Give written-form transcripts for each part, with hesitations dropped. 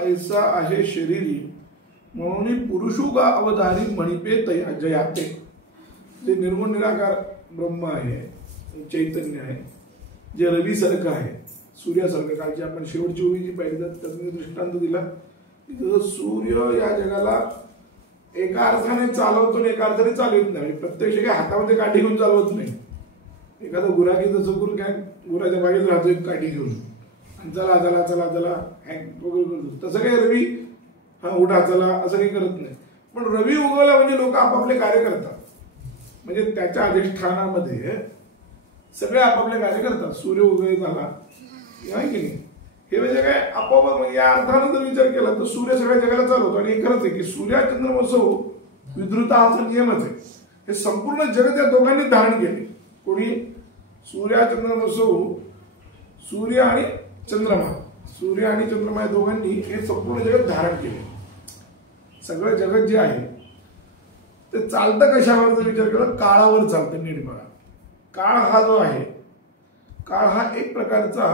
ऐसा आहे शरीरी म्हणून पुरुषुगा अवधारी मणिपे जयाते. जे निर्गुण निराकार ब्रह्म आहे, चैतन्य आहे, जे रवीसारखं आहे, सूर्यासारखं. कालची आपण शेवटची ओळी जी पाहिली त्याचा दृष्टांत दिला की जसं सूर्य या जगाला एका अर्थाने चालवतो आणि एका अर्थाने चालवत नाही. प्रत्यक्ष काय हातामध्ये काठी घेऊन चालवत नाही. एखादा गुराखी जसं गुरु काय गुराच्या बागेत राहतो एक काठी घेऊन आणि चला चला चला चला वगैरे करतो, तसं काही रवी हा उठा चला असं काही करत नाही. पण रवी उगवला म्हणजे लोक आपापले कार्य करतात. म्हणजे त्याच्या अधिष्ठानामध्ये सगळे आपापले कार्य करतात. सूर्य उदय झाला आहे की नाही, हे म्हणजे काय आपोआप. म्हणजे या अर्थानं जर विचार केला तर सूर्य सगळ्या जगाला चालवतो. आणि हे खरंच आहे की सूर्याचंद्रमसो विद्रुता हा नियमच आहे. हे संपूर्ण जगत या दोघांनी धारण केले. कोणी? सूर्याचंद्रमसो, सूर्य आणि चंद्रमा. सूर्य आणि चंद्रमा या दोघांनी हे संपूर्ण जगत धारण केले. सगळं जगत जे आहे ते चालतं कशावर जर विचार केला, काळावर चालतं. नीट बघा, काळ हा जो आहे, काळ हा एक प्रकारचा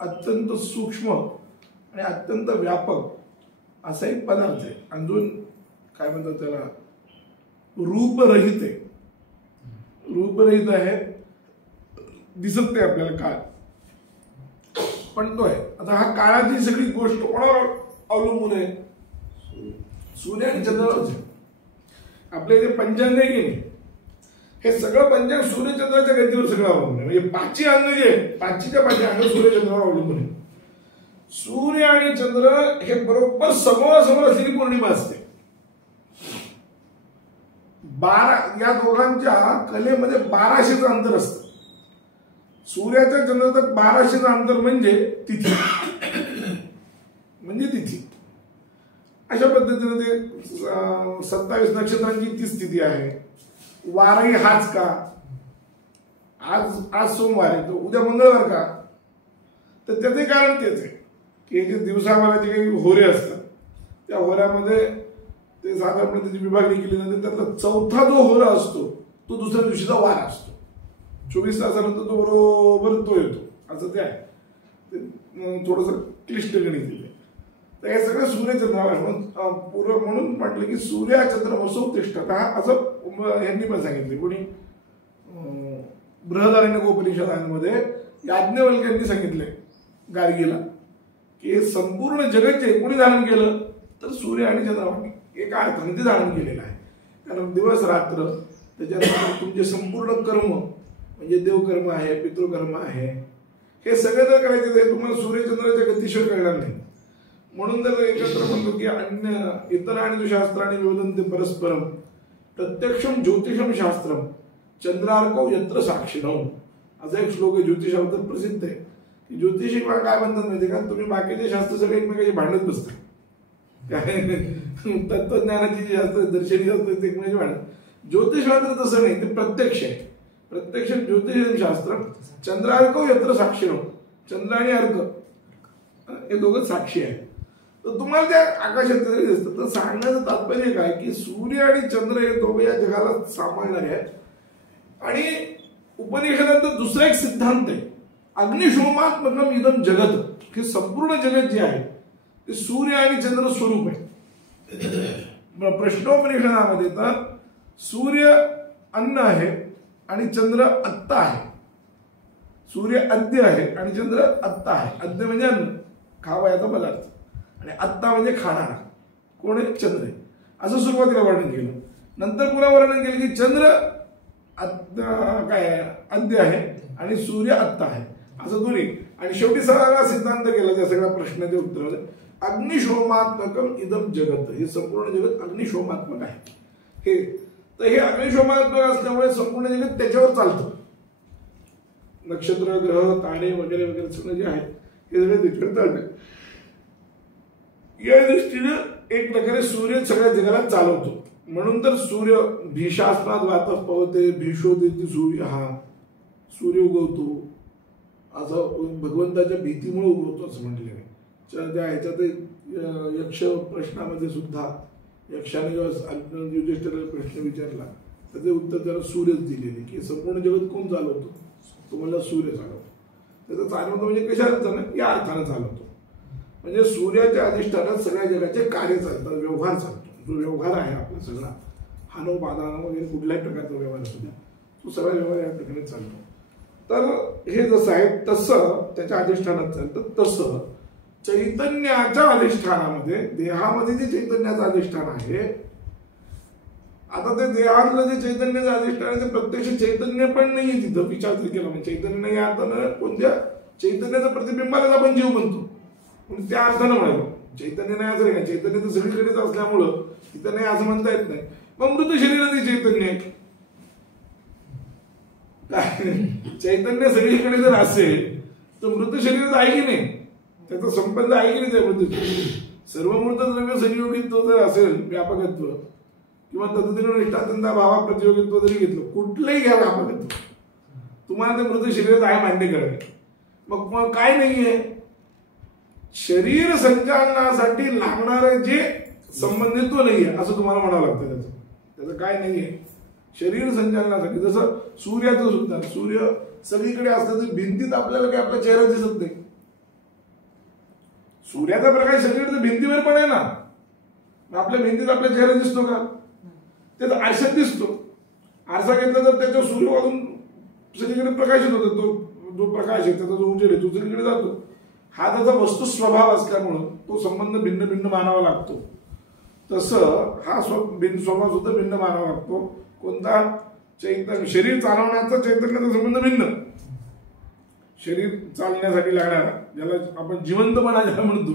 अत्यंत सूक्ष्म आणि अत्यंत व्यापक असा एक पदार्थ आहे. अजून काय म्हणतात त्याला, रूपरहित आहे. रूपरहित आहे, दिसत नाही आपल्याला काळ, पण तो आहे. आता हा काळाची सगळी गोष्ट कोणावर अवलंबून आहे? सूर्य आणि चंद्रावरच आहे. आपले जे पंचांग आहे की नाही, हे सगळं पंचांग सूर्यचंद्राच्या गतीवर सगळं अवलंबून आहे. म्हणजे पाचही अंग जे पाचीच्या पाची अंग सूर्यचंद्रावर अवलंबून आहे. सूर्य आणि चंद्र हे बरोबर समोरासमोर असलेली पौर्णिमा असते. 12 या दोघांच्या कलेमध्ये 1200चं अंतर असतं. सूर्याच्या चंद्राचं 1200चं अंतर म्हणजे तिथी, म्हणजे तिथी. अशा पद्धतीने ते 27 नक्षत्रांची ती स्थिती आहे. वारही हाच का? आज सोमवार आहे, तर उद्या मंगळवार का? तर त्याचे कारण तेच आहे की जे दिवसाभराचे काही होरे असतात, त्या होऱ्यामध्ये ते साधारणपणे त्याची विभागणी केली जाते. त्यातला चौथा जो होरा असतो तो दुसऱ्या दिवशीचा वार असतो. 24 तासानंतर तो बरोबर तो येतो, असं ते आहे. ते थोडंसं क्लिष्ट गणित आहे. तर हे सगळं सूर्यचंद्रावर म्हणून म्हटलं की सूर्याचंद्रमसो तिष्ठत, असं यांनी पण सांगितले. कोणी? बृहदारण्यकोपनिषदांमध्ये याज्ञवल्क्यांनी सांगितले गार्गीला की संपूर्ण जगत जे कोणी धारण केलं तर सूर्य आणि चंद्राने एका अर्थाने ते धारण केलेलं आहे. कारण दिवस रात्र, त्याच्यानंतर तुमचे संपूर्ण कर्म म्हणजे देवकर्म आहे, पितृकर्म आहे, हे सगळं जर करायचं ते तुम्हाला सूर्यचंद्राच्या गतीशिवाय कळणार नाही. म्हणून जर एकत्र म्हणतो की अन्य इतराणि शास्त्राने विवदन्ते परस्परम प्रत्यक्षम ज्योतिषम शास्त्रम चंद्रार्कौ यत्र साक्षिणौ, असा एक श्लोक आहे ज्योतिषाबद्दल प्रसिद्ध आहे. की ज्योतिषी काय म्हणतात माहिती का, तुम्ही बाकीचे शास्त्र सगळे एकमेकांशी भांडत बसता. काय तत्वज्ञानाची जी शास्त्र, दर्शनी शास्त्र एकमेकांशी भांडत. ज्योतिष मात्र तसं नाही, ते प्रत्यक्ष आहे. प्रत्यक्ष ज्योतिष शास्त्र चंद्रार्कौ यत्र साक्षिणौ, चंद्र आणि अर्क हे दोघं साक्षी आहे. तर तुम्हाला त्या आकाशात तरी दिसतं. तर सांगण्याचं तात्पर्य काय की सूर्य आणि चंद्र हे दोघं या जगाला सांभाळणारे आहेत. आणि उपनिषदांचा दुसरा एक सिद्धांत आहे, अग्निशोमात्मकम इदम जगत. हे संपूर्ण जगत जे आहे ते सूर्य आणि चंद्र स्वरूप आहे. प्रश्नोपनिषदामध्ये तर सूर्य अन्न आहे आणि चंद्र अत्ता आहे. सूर्य अद्य आहे आणि चंद्र अत्ता आहे. अद्य म्हणजे अन्न, खावयाचा पदार्थ, आणि आत्ता म्हणजे खाणारा. कोण आहे? चंद्र आहे. असं सुरुवातीला वर्णन केलं. नंतर पुन्हा वर्णन केलं की चंद्र काय अद्य आहे आणि सूर्य आत्ता आहे, असं दोन्ही. आणि शेवटी सगळा सिद्धांत केला त्या सगळ्या प्रश्नाचे उत्तर, अग्निशोमात्मकम इदम जगत. हे संपूर्ण जगत अग्निशोमात्मक आहे. हे तर हे अग्निशोमात्मक असल्यामुळे संपूर्ण जगत त्याच्यावर चालतं. नक्षत्र, ग्रह, तारे वगैरे वगैरे सगळं जे आहे हे सगळं त्याच्यावर चालतं. या दृष्टीनं एक प्रकारे सूर्य सगळ्या जगाला चालवतो. म्हणून तर सूर्य भीषासनात वातः पवते भीषोदेती सूर्य, हा सूर्य उगवतो असं भगवंताच्या भीतीमुळे उगवतो असं म्हटलेलं आहे. त्या ह्याच्यात यक्ष प्रश्नामध्ये सुद्धा यक्षाने जेव्हा युधिष्ठिराला प्रश्न विचारला त्याचे उत्तर त्याला सूर्यच दिलेले की संपूर्ण जगत कोण म्हणजे सूर्याच्या अधिष्ठानात सगळ्या जगाचे कार्य चालतात, व्यवहार चालतो. जो व्यवहार आहे आपला सगळा हानोपादान वगैरे कुठल्याही प्रकारचा व्यवहार असू द्या, तो सगळा व्यवहार या ठिकाणी चालतो. तर हे जसं आहे तसं त्याच्या अधिष्ठानात चालतं, तसं चैतन्याच्या अधिष्ठानामध्ये, देहामध्ये जे चैतन्याचं अधिष्ठान आहे, आता ते देहातलं जे चैतन्याचं अधिष्ठान आहे ते प्रत्यक्ष चैतन्य पण नाहीये तिथं. विचार जर केला म्हणजे चैतन्य नाही अर्थानं कोणत्या चैतन्याचं प्रतिबिंबालाच आपण जीव म्हणतो, पण त्या अर्थानं म्हणालो. चैतन्य नाही असं नाही, चैतन्य तर सगळीकडेच असल्यामुळं तिथं नाही असं म्हणता येत नाही. मग मृत शरीराचे चैतन्य आहे काय? चैतन्य सगळीकडे जर असेल तर मृत शरीरात आहे की नाही, त्याचा संबंध आहे की नाही त्या मृत सर्व मृत द्रव्य संयोगित्व जर असेल, व्यापकत्व किंवा तदुदिन निष्ठातंदा भावा प्रतियोगित्व जरी घेतलं, कुठलंही घ्या व्यापकत्व, तुम्हाला ते मृत शरीरात आहे मान्य करावे. मग काय नाहीये, शरीर संचालनासाठी लागणारं जे संबंधित्व नाहीये असं तुम्हाला म्हणावं लागतं. त्याचं काय नाहीये शरीर संचालनासाठी. जसं सूर्याचं सुद्धा, सूर्य सगळीकडे असलं तर भिंतीत आपल्याला काय आपला चेहरा दिसत नाही. सूर्याचा प्रकाश सगळीकडे भिंतीवर पण आहे ना, आपल्या भिंतीत आपला चेहरा दिसतो का? त्याचा आरशात दिसतो. आरसा घेतला तर त्याच्या सूर्यवादून सगळीकडे प्रकाशित होतो. तो जो प्रकाश आहे त्याचा जो उजेड आहे तो सगळीकडे जातो. हा त्याचा वस्तू स्वभाव असल्यामुळं तो संबंध भिन्न भिन्न मानावा लागतो. तसं हा स्वभाव सुद्धा भिन्न मानावा लागतो. कोणता? चैतन्य. शरीर चालवण्याचा चैतन्याचा संबंध भिन्न. शरीर चालण्यासाठी लागणारा, ज्याला आपण जिवंतपणा ज्याला म्हणतो,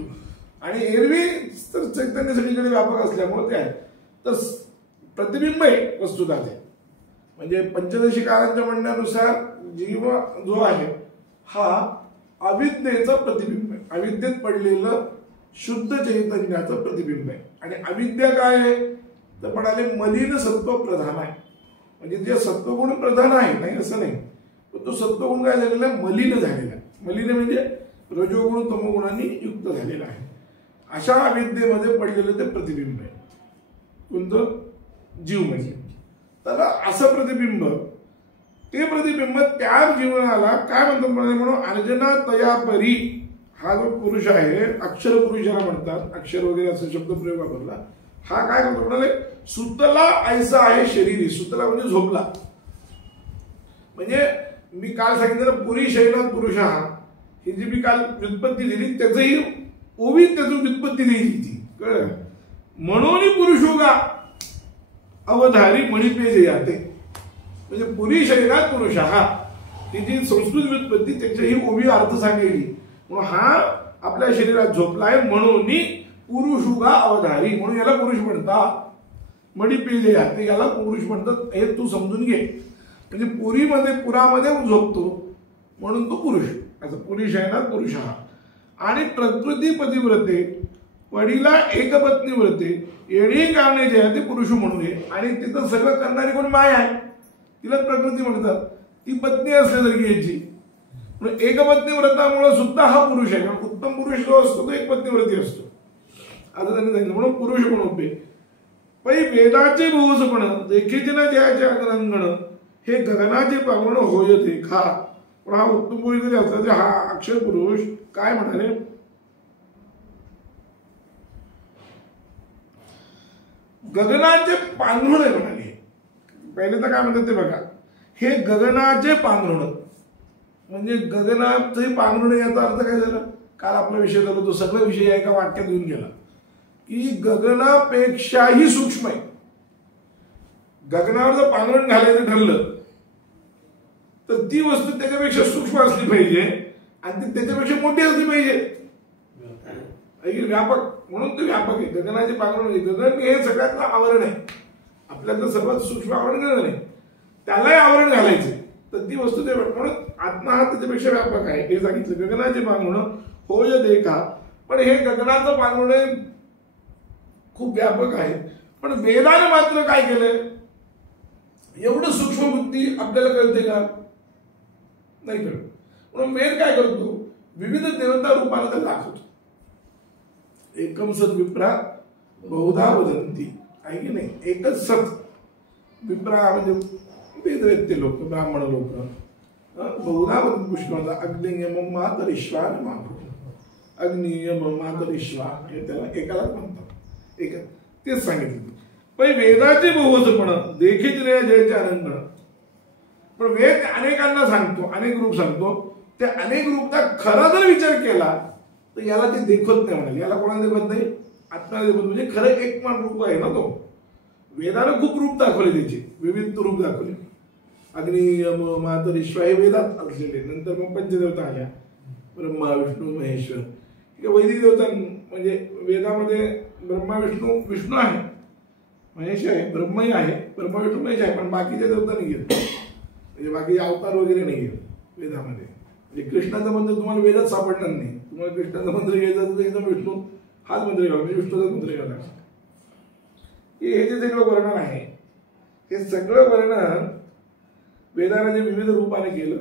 आणि एरवी तर चैतन्य सगळीकडे व्यापक असल्यामुळे ते आहे. तर प्रतिबिंब आहे वस्तुतः ते. म्हणजे पंचदशी काळांच्या म्हणण्यानुसार जीव जो आहे हा अविद्येचं प्रतिबिंब आहे. अविद्येत पडलेलं शुद्ध चैतन्याचं प्रतिबिंब आहे. आणि अविद्या काय आहे तर म्हणाले मलिन सत्व प्रधान आहे. म्हणजे जे सत्वगुण प्रधान आहे, नाही असं नाही, पण तो सत्वगुण काय झालेला आहे, मलिन झालेला आहे. मलिन म्हणजे रजोगुण तमोगुणांनी युक्त झालेला आहे. अशा अविद्येमध्ये पडलेलं ते प्रतिबिंब आहे. कोणतं? जीव म्हणजे. तर असं प्रतिबिंब, ते प्रतिबिंब त्या जीवनाला काय म्हणतात म्हणून अर्जना तयापरी हा जो पुरुष आहे, अक्षर पुरुषाला म्हणतात, अक्षर वगैरे असं शब्दप्रयोग वापरला. हा काय म्हणतो म्हणाले, सुतला ऐसा आहे शरीरी. सुतला म्हणजे झोपला. म्हणजे मी काल सांगितलं पुरी शैलात पुरुष हा, ही जी मी काल व्युत्पत्ती दिली त्याचंही ओवीत त्याची व्युत्पत्ती दिली ती, कळलं? म्हणून पुरुषोगा अवधारी मणिपे जे याते. म्हणजे पुरी शैलात पुरुष हा, ही जी संस्कृत व्युत्पत्ती त्याची ही ओवी अर्थ सांगेली. म्हणून हा आपल्या शरीरात झोपलाय, म्हणून पुरुषुगा अवधारी, म्हणून याला पुरुष म्हणतात. मणिपे जे याते याला पुरुष म्हणतात. हे तू समजून घे. म्हणजे पुरीमध्ये, पुरामध्ये झोपतो म्हणून तो पुरुष. असं पुरी शयनात पुरुष हा. आणि प्रकृती पतिव्रते, वडीला एकपत्नी व्रते, येणे कारणे जे आहे ते पुरुष म्हणू नये. आणि तिथं सगळं करणारी कोण माय आहे, तिला प्रकृती म्हणतात. ती पत्नी असल्यासारखी याची. एकपत्नी व्रतामुळे सुद्धा हा पुरुष आहे. कारण उत्तम पुरुष जो असतो तो एक पत्नीव्रती असतो असं त्यांनी सांगितलं. म्हणून पुरुष म्हणून उभे. पै वेदाचे बहुसपण देखेचे ना जयाचे अंगण, हे गगनाचे पांगण होय देखा. पण हा उत्तम पुरुष जरी असला तरी हा अक्षर पुरुष काय म्हणाले, गगनाचे पांघरुण म्हणाले. पहिले तर काय म्हणतात ते बघा, हे गगनाचे पांघरुण. म्हणजे गगनाचंही पांघरुण याचा अर्थ काय झाला, काल आपला विषय झाला तो सगळा विषय एका वाक्यात येऊन गेला की गगनापेक्षाही सूक्ष्म आहे. गगनावर जर पांघरुण घालायचं ठरलं तर ती वस्तू त्याच्यापेक्षा सूक्ष्म असली पाहिजे आणि ती त्याच्यापेक्षा मोठी असली पाहिजे. व्यापक, म्हणून ते व्यापक आहे. गगनाचे पांघरुण म्हणजे गगन हे सगळ्यातलं आवरण आहे. आपल्यातलं सर्वात सूक्ष्म आवरण गगन आहे, त्यालाही आवरण घालायचे तर ती वस्तू ते. म्हणून आत्मा हा त्याच्यापेक्षा व्यापक आहे हे सांगितलं. गगनाचे पांघरुण होय देखा. पण हे गगनाचं पांघरुण खूप व्यापक आहे. पण वेदाने मात्र काय केलंय, एवढं सूक्ष्म बुद्धी आपल्याला कळते का, नाही कळत. म्हणून वेद काय करतो, विविध देवता रूपाला त्याला दाखवतो. एकम सत विप्रा बहुधा वदंती, आहे की नाही. एकच सत विप्रा म्हणजे वेदवेत्ते लोक, ब्राह्मण लोक, बहुधा वदंती पुष्कळ अग्निंग मातरिश्वान माभूत. अग्नी यम मातरिश्वा हे त्याला एकालाच म्हणतात. एक तेच सांगितलं. पण वेदाचे बहुवचन देखील रे जयचे आनंद. पण वेद अनेकांना सांगतो, अनेक रूप सांगतो. त्या अनेक रूपचा खरा जर विचार केला तर याला ते देखत नाही म्हणाले. याला कोणाला देखत नाही? आत्म्याला देखत. म्हणजे खरं एकमान रूप आहे ना तो. वेदानं खूप रूप दाखवले, त्याचे विविध रूप दाखवले. अग्नी यम मातरिश्वा हे वेदात असलेले. नंतर मग पंचदेवता आल्या, ब्रह्मा विष्णू महेश्वर. वैदिक देवता म्हणजे वेदामध्ये ब्रह्मा विष्णू, विष्णू आहे, महेश आहे, ब्रह्मही आहे, ब्रह्मा विष्णू महेश आहे. पण बाकीच्या देवता नाही आहेत, म्हणजे बाकी अवतार वगैरे नाही आहेत वेदामध्ये. म्हणजे कृष्णाचा मंत्र तुम्हाला वेदात सापडणार नाही. तुम्हाला कृष्णाचा मंत्र घ्यायचा तर एकदम विष्णू हाच मंत्र घ्यावा, म्हणजे विष्णूचा मंत्र घ्यावा लागतो. हे जे सगळं वर्णन आहे, हे सगळं वर्णन वेदाने जे विविध रूपाने केलं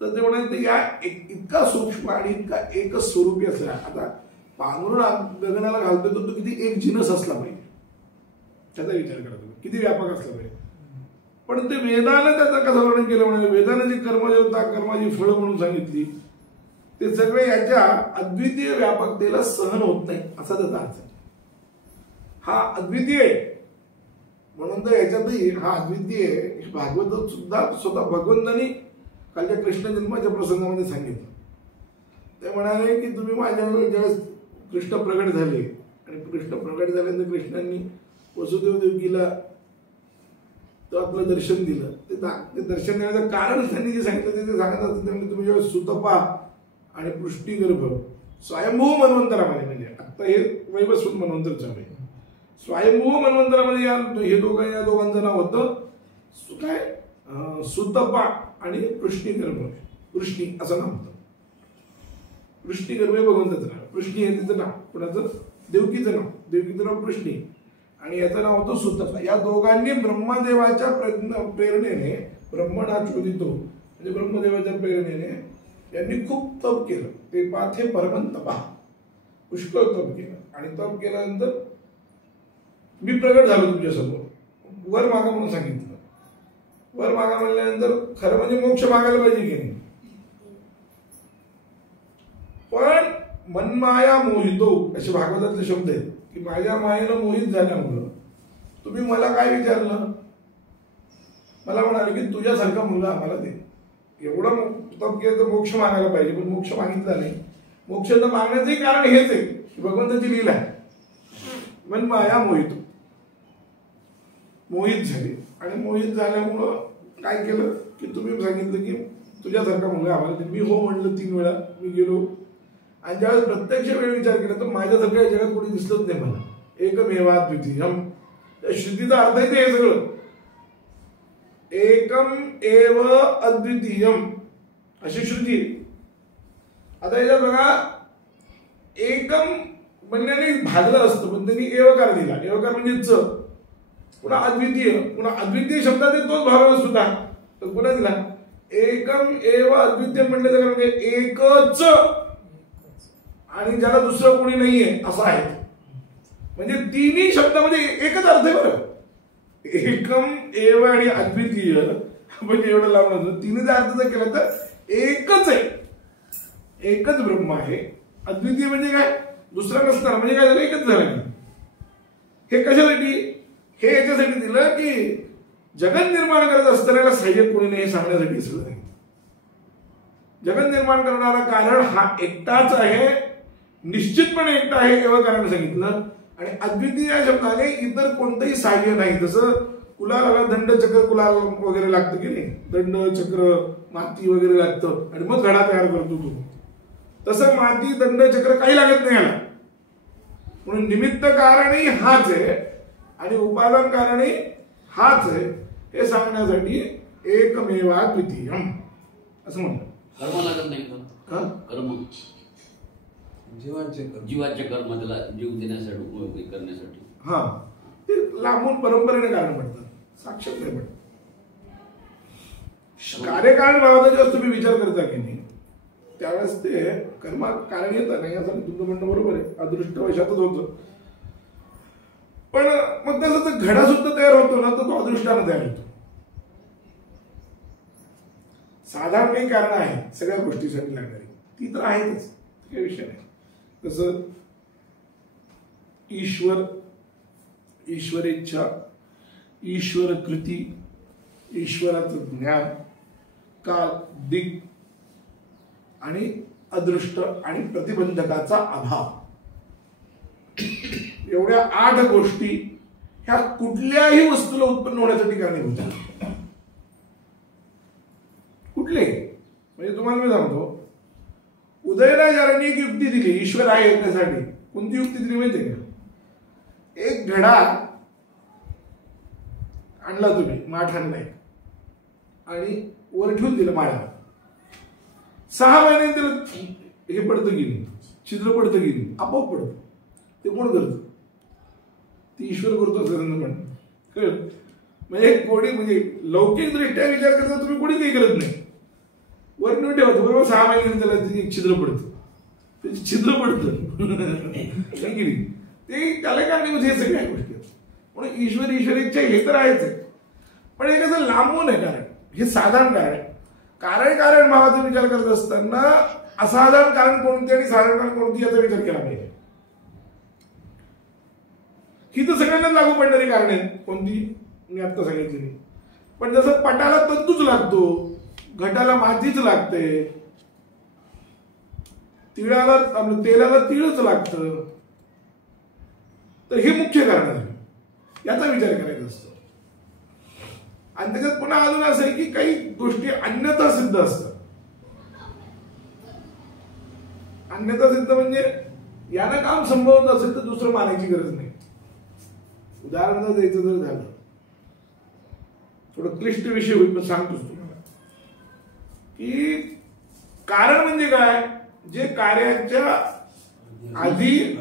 तर ते म्हणाले या इतका सूक्ष्म आणि इतका एकच स्वरूपी असला. आता पांघरुण गगनाला घालतोय तर तो किती एक जिनस असला पाहिजे त्याचा विचार करा तुम्ही, किती व्यापक असला पाहिजे. पण ते वेदानं त्याचं कसं वर्णन केलं म्हणाले. वेदानं जी कर्मदेवता, कर्माची फळं म्हणून सांगितली ते सगळे याच्या अद्वितीय व्यापकतेला सहन होत नाही असा त्याचा अर्थ. हा अद्वितीय म्हणून तर याच्यातही हा अद्वितीय भागवत सुद्धा स्वतः भगवंतांनी कालच्या कृष्ण जन्माच्या प्रसंगामध्ये सांगितलं. ते म्हणाले की तुम्ही माझ्यावर ज्यावेळेस कृष्ण प्रगट झाले आणि कृष्ण प्रगट झाल्यानंतर कृष्णांनी वसुदेव देवकीला तो आपलं दर्शन दिलं. ते दर्शन देण्याचं कारण त्यांनी जे सांगितलं ते सांगत असतं. म्हणजे तुम्ही जेव्हा सुतपा आणि पृष्टीगर्भ स्वयंभू मनवंतरामध्ये, म्हणजे आता हे वैवस्वत मनवंतर चालू आहे, स्वयंभू मनवंतरामध्ये हे या दोघांचं नाव होतं काय, सुतपा आणि पृष्टीगर्भ. पृष्टी असं नाव होतं. पृष्टीगर्भ हे भगवंताचं नाव, पृष्टी हे तिचं नाव, कोणाचं, देवकीचं नाव, देवकीचं नाव पृष्टी आणि याचं नाव होतं सुतपा. या दोघांनी ब्रह्मदेवाच्या प्रेरणेने ब्रह्मणा चोदितो, म्हणजे ब्रह्मदेवाच्या प्रेरणेने यांनी खूप तप केलं. ते पाथे परमन तपा, पुष्कळ तप केलं. आणि तप केल्यानंतर मी प्रगट झालो तुमच्यासमोर, वर मागा म्हणून सांगितलं. वर मागा म्हणल्यानंतर खरं म्हणजे मोक्ष मागायला पाहिजे की नाही. पण मनमाया मोहितो असे भागवतातले शब्द आहेत की माझ्या मायेनं मोहित झाल्यामुळं तुम्ही मला काय विचारलं, मला म्हणाले की तुझ्यासारखा मुलगा आम्हाला दे. एवढं तप केलं तर मोक्ष मागायला पाहिजे, पण मोक्ष मागितला नाही. मोक्ष न मागण्याचंही कारण हेच आहे की भगवंताची लीला आहे. मनमाया मोहितो, मोहित झाले. आणि मोहित झाल्यामुळं काय केलं की तुम्ही सांगितलं की तुझ्यासारखा मुलगा आम्हाला दे. मी हो म्हणलं 3 वेळा, मी गेलो. आणि ज्यावेळेस प्रत्यक्ष वेळ विचार केला तर माझ्यासारखं या जगात कोणी दिसलंच नाही मला. एकमेवा द्वितीयम, त्या श्रुतीचा अर्थ आहे हे सगळं. एकम एव अद्वितीयम अशी श्रुती. आता याच्यात बघा, एकम म्हणण्याने भागलं असतं पण त्यांनी एवकार दिला. एवकार म्हणजे च, पुन्हा अद्वितीय, पुन्हा अद्वितीय शब्दात तोच भाव सुद्धा तर पुन्हा दिला. एकम एव अद्वितीय म्हणण्याचं कारण म्हणजे एकच आणि ज्याला दुसरं कोणी नाहीये असं आहे. म्हणजे तिन्ही शब्दामध्ये एकच अर्थ आहे बरं. एकम एव आणि अद्वितीय म्हणजे एवढं लांब नसतं. तिन्हीचा अर्थ जर केला तर एकच आहे, एकच ब्रह्म आहे. अद्वितीय म्हणजे काय, दुसरा नसणार, म्हणजे काय झालं, एकच झालं. हे कशासाठी, हे याच्यासाठी दिलं की जगत निर्माण करत असताना सहाय्यक कोणी नाही हे सांगण्यासाठी सगळं. जगत निर्माण करणारा कारण हा एकटाच आहे, निश्चितपणे एकटा आहे एवढं कारण सांगितलं. आणि अद्वितीय या शब्दाने इतर कोणतंही सहाय्य नाही. जसं कुलाला दंड चक्र कुलाल वगैरे लागतं की नाही, दंड चक्र माती वगैरे लागतं आणि मग घडा तयार करतो तू, तसं माती दंड चक्र काही लागत नाही याला. म्हणून निमित्त कारणही हाच आहे आणि उपादान कारणही हाच आहे हे सांगण्यासाठी एकमेवा द्वितीयम असं म्हणतात. कर्म लागत नाही का, कर्म जीवाचे कर्म त्याला जीव देण्यासाठी उपयोग करण्यासाठी. हा, ते लांबून परंपरेने कारण पडतात, साक्षात नाही पडत. कार्यकारण भावाचा जेव्हा तुम्ही विचार करता की नाही त्यावेळेस ते कर्म कारण येतं नाही असं तुमचं म्हणणं बरोबर आहे. अदृष्ट वशातच होतं. पण मग तसं तर घडा सुद्धा तयार होतो ना तर तो अदृष्टानं तयार होतो. साधारण काही कारण आहे सगळ्या गोष्टीसाठी लागणारी, ती तर आहेतच, काही विषय नाही. तसं ईश्वर, ईश्वरेच्छा, ईश्वर कृती, ईश्वराचं ज्ञान, काल, दिक आणि अदृष्ट आणि प्रतिबंधकाचा अभाव, एवढ्या 8 गोष्टी ह्या कुठल्याही वस्तूला उत्पन्न होण्यासाठी कारणीभूत. कुठले म्हणजे तुम्हाला मी सांगतो, उदयनाचार्यांनी एक युक्ती दिली ईश्वर आहे याच्यासाठी. कोणती युक्ती दिली माहितीये का? एक घडा आणला तुम्ही, माठ आणलाय आणि वर ठेवून दिलं माळा. 6 महिने त्याला हे पडतं की नाही, छिद्र पडतं की नाही, आपोआप पडतं. ते कोण करतं? ते ईश्वर करतो असं पण कळलं. म्हणजे कोणी म्हणजे लौकिक दृष्ट्या विचार करता तुम्ही कोणी काही करत नाही. वर नेऊन ठेवतो बरोबर 6 महिने त्याला छिद्र पडतं, त्याची छिद्र पडतं की नाही. ते त्याला काय नाही हे सगळ्या गोष्टी. म्हणून ईश्वर, ईश्वरेच्छा हे तर आहेच, पण हे कसं लांबून आहे. कारण हे साधारण कारण आहे. कारण भावाचा विचार करत असताना असाधारण कारण कोणते आणि साधारण कारण कोणती याचा विचार केला पाहिजे. ही तर सगळ्यांना लागू पडणारी कारण आहे. कोणती मी आता सांगितली. पण जसं पटाला तंतूच लागतो, घटाला मातीच लागते, तेलाला तीळच लागतं, तर हे मुख्य कारण आहे. याचा विचार करायचा असतो. आणि त्याच्यात पुन्हा अजून असं आहे की काही गोष्टी अन्यथा सिद्ध असतात. अन्यथा सिद्ध म्हणजे यानं काम संभवत असेल तर दुसरं मानायची गरज नाही. उदाहरण द्यायचं जर झालं, थोडं क्लिष्ट विषय होईल पण सांगतोच तुम्हाला की कारण म्हणजे काय, जे कार्याच्या आधी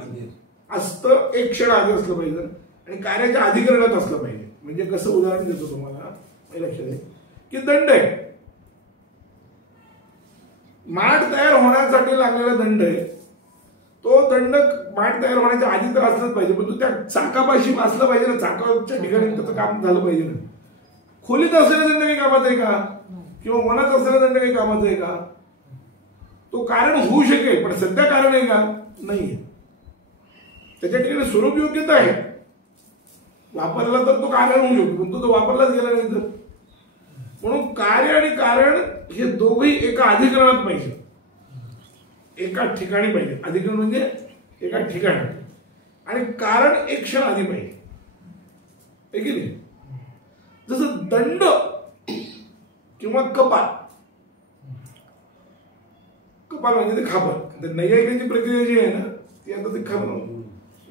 असतं एक क्षण आधी असलं पाहिजे आणि कार्याच्या अधिकरणात असलं पाहिजे. म्हणजे कसं उदाहरण देतो तुम्हाला, लक्षात आहे की दंड आहे, माठ तयार होण्यासाठी लागलेला दंड आहे. तो दंड माठ तयार होण्याच्या आधी तर असलंच पाहिजे, पण तो त्या चाकापाशी असलं पाहिजे ना, चाकाच्या ठिकाणी त्याचं काम झालं पाहिजे ना. खोलीत असलेला दंड काही कामात आहे का, किंवा मनात असलेला दंड काही कामात आहे का? तो कारण होऊ शकेल पण सध्या कारण आहे का? नाहीये. त्याच्या ठिकाणी स्वरूप योग्यता आहे, वापरला तर तो कारण होऊ शकतो, पण तो वापरलाच गेला नाही तर. म्हणून कार्य आणि कारण हे दोघही एका अधिकरणात पाहिजे, एका ठिकाणी पाहिजे. अधिकरण म्हणजे एका ठिकाणी, आणि कारण एक क्षण आधी पाहिजे की नाही. जसं दंड किंवा कपाल, कपाल म्हणजे ते खापर. नैयायिकांची प्रक्रिया जी आहे ना ती आता ते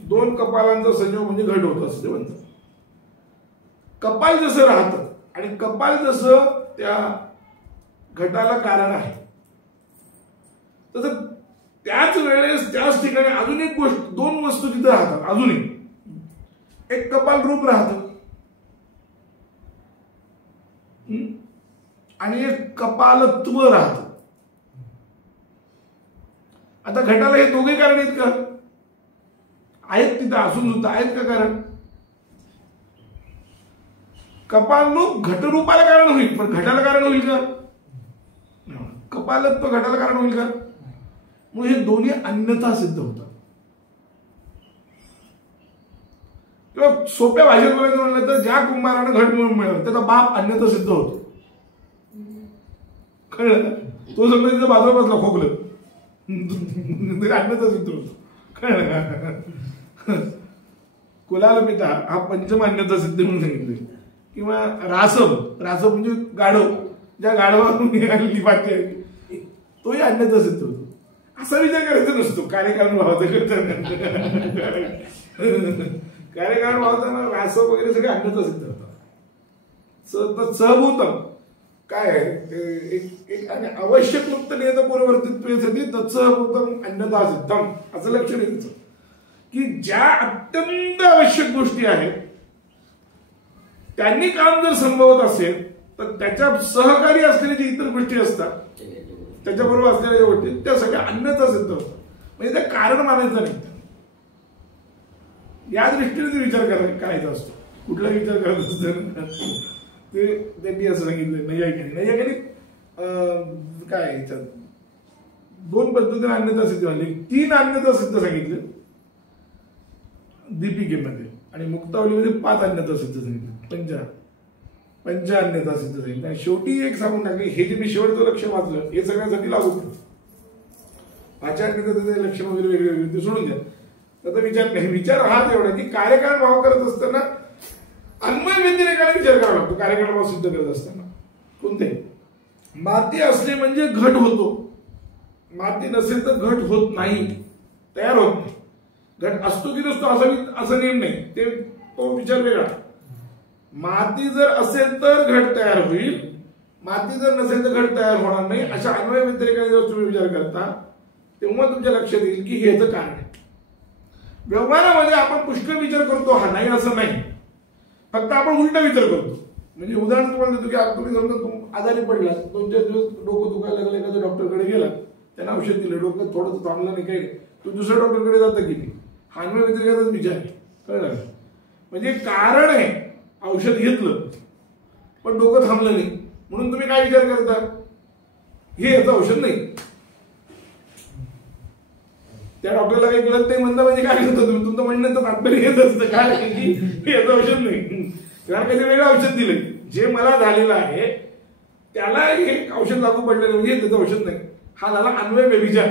दोन कपालांचा संयोग म्हणजे घट होतो असं ते म्हणतात. कपाल जसं राहतं आणि कपाल जसं त्या घटाला कारण आहे, तसं त्याच वेळेस त्याच ठिकाणी अजून एक गोष्ट, 2 वस्तू तिथे राहतात. अजून एक कपाल रूप राहतं आणि एक कपालत्व राहतं. आता घटाला हे दोघे कारण आहेत का? आहेत, तिथं असून सुद्धा आहेत का कारण? कपाल रूप घटरूपाला कारण होईल, पण घटाला कारण होईल का? कपालत्व घटाला कारण होईल का? मग हे दोन्ही अन्यथा सिद्ध होतात. किंवा सोप्या भाषेत बोलायचं म्हणलं तर ज्या कुंभारानं घट म्हणून मिळवलं त्याचा बाप अन्यथा सिद्ध होतो. कळलं ना? तो समजा तिथं बाजूला बसला खोकलं अन्यथा सिद्ध होतो. कळलं का? कुलाल पिता हा पंचम अन्यथा सिद्ध म्हणून सांगितलं. किंवा रासव, रासव म्हणजे गाढव, ज्या गाढवातून लिपाची आहे तोही अन्यथा सिद्ध होतो. असा विचार करायचा नसतो कार्यकारण भावाचा करताना. कार्यकारण भावाचा रासव वगैरे सगळे अन्यथा सिद्ध होतात. सहभूतम काय आहे, एक आवश्यक मुक्त नियत पूर्ववर्तित्व तत्सहभूतम अन्यथा सिद्धम असं लक्ष द्यायचं की ज्या अत्यंत आवश्यक गोष्टी आहेत त्यांनी काम जर संभवत असेल तर त्याच्या सहकारी असलेल्या जे इतर गोष्टी असतात त्याच्याबरोबर असलेल्या ज्या गोष्टी त्या सगळ्या अन्यथा सिद्ध होतात. म्हणजे त्या कारण मानायचं नाही. या दृष्टीने विचार करायचा असतो. कुठला विचार करत असतो ते त्यांनी असं सांगितलं. नैयायिकांनी काय 2 पद्धतीने अन्यथा सिद्ध झाली. 3 अन्यथा सिद्ध सांगितले दीपिकेमध्ये आणि मुक्तावलीमध्ये 5 अन्यथा सिद्ध सांगितले. पंच अन्यथा सिद्ध सांगितले. आणि शेवटी एक सांगून टाकले, हे जे मी शेवटचं लक्ष वाचलं हे सगळ्यांसाठी लागू पडतं. 5 अन्यथा लक्ष वगैरे वेगळे ते सोडून द्या. त्याचा विचार नाही. विचार हाच एवढा की कार्यकाळ भाव करत असताना अन्वय व्यतिरेकाने विचार करावा लागतो. कार्यकाळ भाव सिद्ध करत असताना कोणते माती असले म्हणजे घट होतो, माती नसेल तर घट होत नाही, तयार होत नाही. घट असतो की नसतो असा नियम नाही, ते तो विचार वेगळा. माती जर असेल तर घट तयार होईल, माती जर नसेल तर घट तयार होणार नाही. अशा अन्वय व्यतिरेकाने जर तुम्ही विचार करता तेव्हा तुमच्या लक्षात येईल की हे याचं कारण आहे. व्यवहारामध्ये आपण पुष्कळ विचार करतो, हा नाही असं नाही, फक्त आपण उलटा विचार करतो. म्हणजे उदाहरण तुम्हाला देतो की तुम्ही समजा आजारी पडला, 2-4 दिवस डोकं दुखायला लागलं, एखाद्या डॉक्टरकडे गेला, त्यांना औषध दिलं, डोकं थोडंसं थांबलं नाही, काही नाही, तू दुसऱ्या डॉक्टरकडे जातं की नाही, हा अन्वय व्यतिरेकाचाच विचार आहे. कळलं? म्हणजे कारण आहे, औषध घेतलं पण डोकं थांबलं नाही, म्हणून तुम्ही काय विचार करता, हे याचं औषध नाही. त्या डॉक्टरला काही कळत नाही म्हणता म्हणजे काय करतो तुम्ही, तुमचं म्हणण्याचं तात्पर्य हेच असतं काय की याचं औषध नाही, कारण कधी वेगळं औषध दिलंय. जे मला झालेलं आहे त्याला हे औषध लागू पडलेलं म्हणजे त्याचं औषध नाही. हा झाला अन्वय व्यभिचार.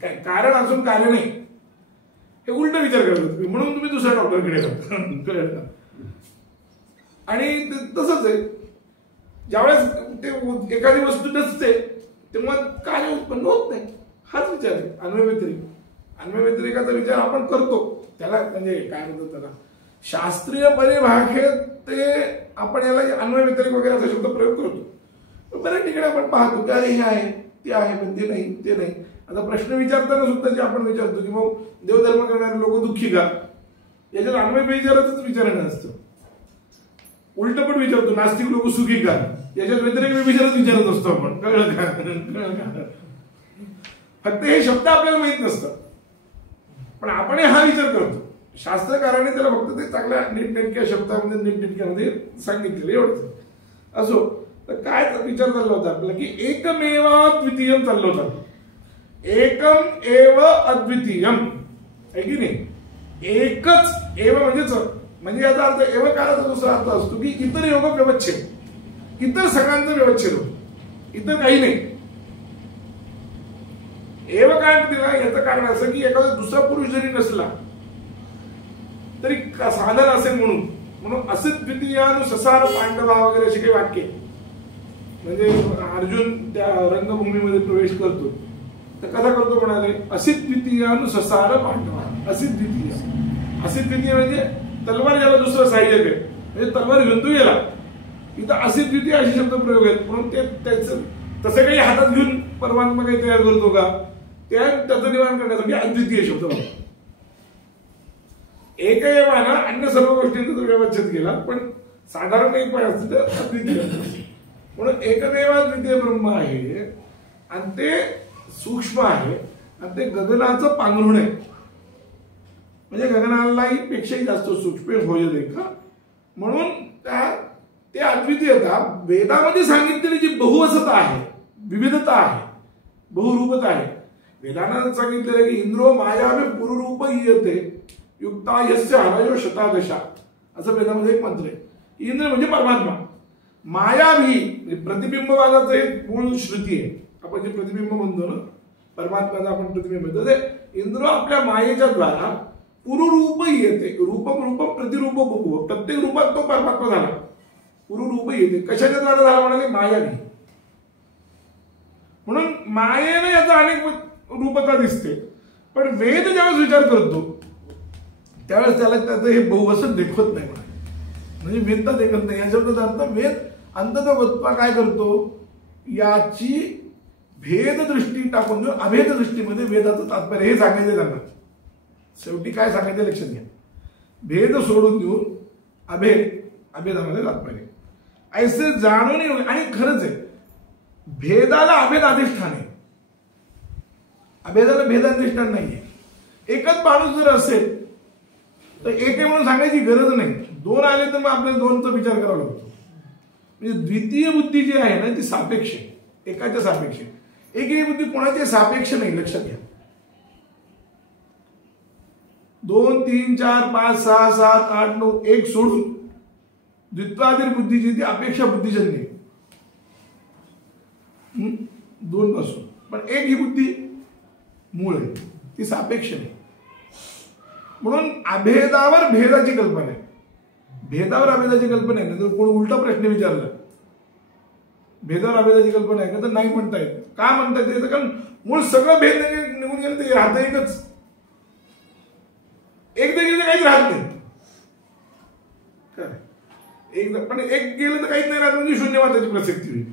काय कारण असून कार्य नाही, हे उलट विचार करतो तुम्ही, म्हणून तुम्ही दुसऱ्या डॉक्टरकडे जाता. आणि तसंच आहे, ज्यावेळेस ते एखादी वस्तू नसते तेव्हा कार्य उत्पन्न होत नाही. हाच विचार आहे अन्वय व्यतिरेक. अन्वय व्यतिरेकाचा विचार आपण करतो, त्याला म्हणजे काय म्हणतात त्याला शास्त्रीय परिभाषेत ते आपण याला अन्वय व्यतिरेक वगैरे असा शब्द प्रयोग करतो. बऱ्याच ठिकाणी आपण पाहतो की अरे हे आहे ते आहे पण ते नाही ते नाही. आता प्रश्न विचारताना सुद्धा जे आपण विचारतो की मग देवधर्म करणारे लोक दुःखी का, याच्यात अन्वय विचारातच विचारणं असतं. उलट पण विचारतो नास्तिक लोक सुखी का, याच्यात व्यतिरेक विचारच विचारत असतो आपण. कळलं का? फक्त हे शब्द आपल्याला माहित नसतं, पण आपण हा विचार करतो. शास्त्रकाराने त्याला फक्त ते चांगल्या नीटनेटक्या शब्दामध्ये नीटनेटक्यामध्ये सांगितलेलं एवढंच. असो, तर काय विचार चालला होता आपला की एकमेव द्वितीयम चाललं होतं. एकम एव अद्वितीयम आहे की नाही. एकच एव म्हणजे याचा अर्थ एवकाराचा दुसरा अर्थ असतो की इतर योग व्यवच्छेद, इतर सगळ्यांचा व्यवच्छेद होतो, इतर काही नाही. एवकार दिला याचं कारण असं की एखादा दुसरा पुरुष जरी नसला तरी साधन असेल म्हणून असे द्वितीयानु ससार पांडवा वगैरे अशी काही वाक्य. म्हणजे अर्जुन त्या रंगभूमीमध्ये प्रवेश करतो तर कसा करतो म्हणाले, असित द्वितीयानु ससार पांडवा. असित द्वितीय म्हणजे तलवार याला दुसरं सहाय्यक आहे, म्हणजे तलवार घेऊन तो गेला. इथं असित द्वितीय असे शब्द प्रयोग आहेत, म्हणून ते त्याचं तसं काही हातात घेऊन परमात्मा काही तयार करतो का, त्याचं निवारण करण्यासाठी अद्वितीय शब्द वापरतो. एकमेवानं अन्य सर्व गोष्टींचा व्यवच्छेद केला, पण साधारण काही पण असतं तर अद्वितीय. म्हणून एकमेव द्वितीय ब्रह्म आहे आणि ते सूक्ष्म आहे आणि ते गगनाचं पांघरुण आहे. म्हणजे गगनालाही पेक्षाही जास्त सूक्ष्म होईल रेखा. म्हणून ते अद्वितीयता वेदामध्ये सांगितलेली जी बहुवसता आहे, विविधता आहे, बहुरूपता आहे. वेदांना सांगितलेलं की इंद्रो मायावे पुरुरूप येते युक्ता यस्य हरयो शतादशा, असं वेदामध्ये एक मंत्र आहे. इंद्र म्हणजे परमात्मा, मायाभी प्रतिबिंबवादाचं एक मूळ श्रुती आहे. आपण जे प्रतिबिंब म्हणतो ना परमात्म्याचा, आपण प्रतिबिंब म्हणतो ते इंद्र आपल्या मायेच्या द्वारा पुरुरूप येते. रूपम रूपम प्रतिरूप बघू, प्रत्येक रूपात तो परमात्मा झाला. पुरुरूप येते कशाच्या द्वारा झाला म्हणाले, मायाभी. म्हणून मायेने याचा अनेक रूपता दिसते, पण वेद ज्यावेळेस विचार करतो त्यावेळेस त्याला त्याचं हे बहुवसन देखवत नाही. म्हणजे वेदता देखत नाही या शब्दाचा अर्थ वेद अंततः काय करतो, याची भेद दृष्टी टाकून जो अभेद दृष्टीमध्ये वेदाचं तात्पर्य हे सांगायचं त्यांना. शेवटी काय सांगायचं लक्षात घ्या, भेद सोडून देऊन अभेदामध्ये तात्पर्य ऐसे जाणून. आणि खरंच आहे भेदाला अभेद अधिष्ठान आहे, अभेदाला भेदाधिष्ठान नाहीये. एकच माणूस जर असेल तर एक आहे म्हणून सांगायची गरज नाही. 2 आले तर मग आपल्याला 2चा विचार करावा लागतो. म्हणजे द्वितीय बुद्धी जी आहे ना ती सापेक्ष आहे, एकाच्या सापेक्ष आहे. एकही बुद्धी कोणाची सापेक्ष नाही, लक्षात घ्या. 2, 3, 4, 5, 6, 7, 8, 9 एक सोडून द्वित्वाधीन बुद्धी जी ती अपेक्षा बुद्धिजन्य 2 पासून, पण एक ही बुद्धी मूळ आहे, ती सापेक्ष नाही. म्हणून अभेदावर भेदाची कल्पना आहे, भेदावर अभेदाची कल्पना आहे. तर कोण उलटा प्रश्न विचारला, भेदावर अभेदाची कल्पना आहे का, तर नाही म्हणता येत. का म्हणता येत, कारण मूळ सगळं भेद निघून गेलं, ते राहतं एकच. एकदा गेलं तर काहीच राहत नाही, एकदा पण एक गेलं तर काहीच नाही राहत, म्हणजे शून्यवादाची प्रसक्ती होईल.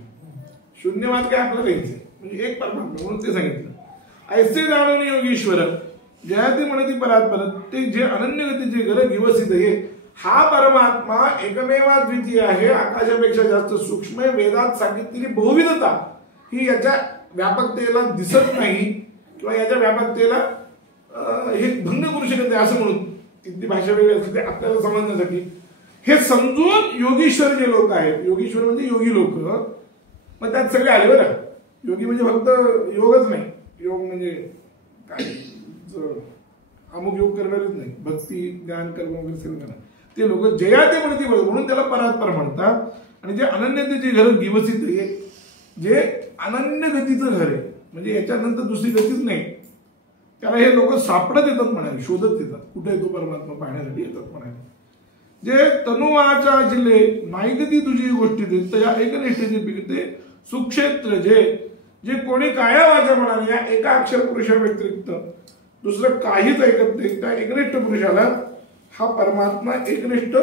शून्यवाद काय आपल्याला घ्यायचंय, म्हणजे एक परमात्मा म्हणून ते सांगितलं. ऐसे जाणून योगीश्वर जयाती म्हणती परात्पर, ते जे अनन्य गतीचे घर विवसित आहे, हा परमात्मा एकमेवाद्वितीय आहे, आकाशापेक्षा जास्त सूक्ष्म आहे. वेदात सांगितलेली बहुविधता ही याच्या व्यापकतेला दिसत नाही, किंवा याच्या व्यापकतेला हे भंग करू शकत नाही असं म्हणून. तिथली भाषा वेगळी असते, आपल्याला समजण्यासाठी हे समजून योगीश्वर जे लोक आहेत, योगीश्वर म्हणजे योगी लोक, मग त्यात सगळे आले बरं. योगी म्हणजे फक्त योगच नाही, योग म्हणजे काय अमुक योग करणारच नाही, भक्ती ज्ञान कर्म वगैरे सगळं करणार ते लोक जयाते म्हणती, म्हणून त्याला परात्पर म्हणतात. आणि जे अनन्यतेचे घर विवसित आहे, जे अनन्य गतीचं घर आहे, म्हणजे याच्यानंतर दुसरी गतीच नाही, त्याला हे लोक सापडत येतात म्हणाले, शोधत येतात, कुठे तो परमात्मा पाहण्यासाठी येतात म्हणाले. जे तनुवाचा जिल्हे नायकती तुझी गोष्टी देत, तर या एकनिष्ठेचे पिकते सुक्षेत्र, जे कोणी काया वाचा म्हणाले, या एका अक्षर पुरुषा व्यतिरिक्त दुसरं काहीच ऐकत नाही, त्या एकनिष्ठ पुरुषाला हा परमात्मा एकनिष्ठ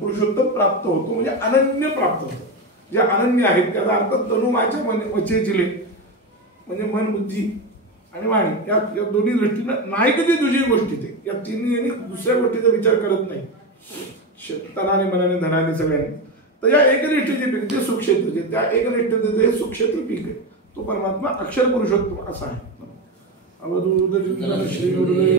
पुरुषोत्तम प्राप्त होतो, म्हणजे अनन्य प्राप्त होतो. जे अनन्य आहेत त्याचा अर्थ तनुमाच्या वचे जिले म्हणजे मन, बुद्धी आणि वाणी, या दोन्ही दृष्टीनं नायकती तुझी गोष्टी ते, या तिन्ही दुसऱ्या गोष्टीचा विचार करत नाही, तनाने मनाने धनाने सगळ्यांनी. तर या एकनिष्ठेचे पीक जे सुक्षेत्र, त्या एकनिष्ठतेचे सुक्षेत्र पीक आहे, तो परमात्मा अक्षर पुरुषोत्तम असा आहे. अवधूत श्री गुरुदेव.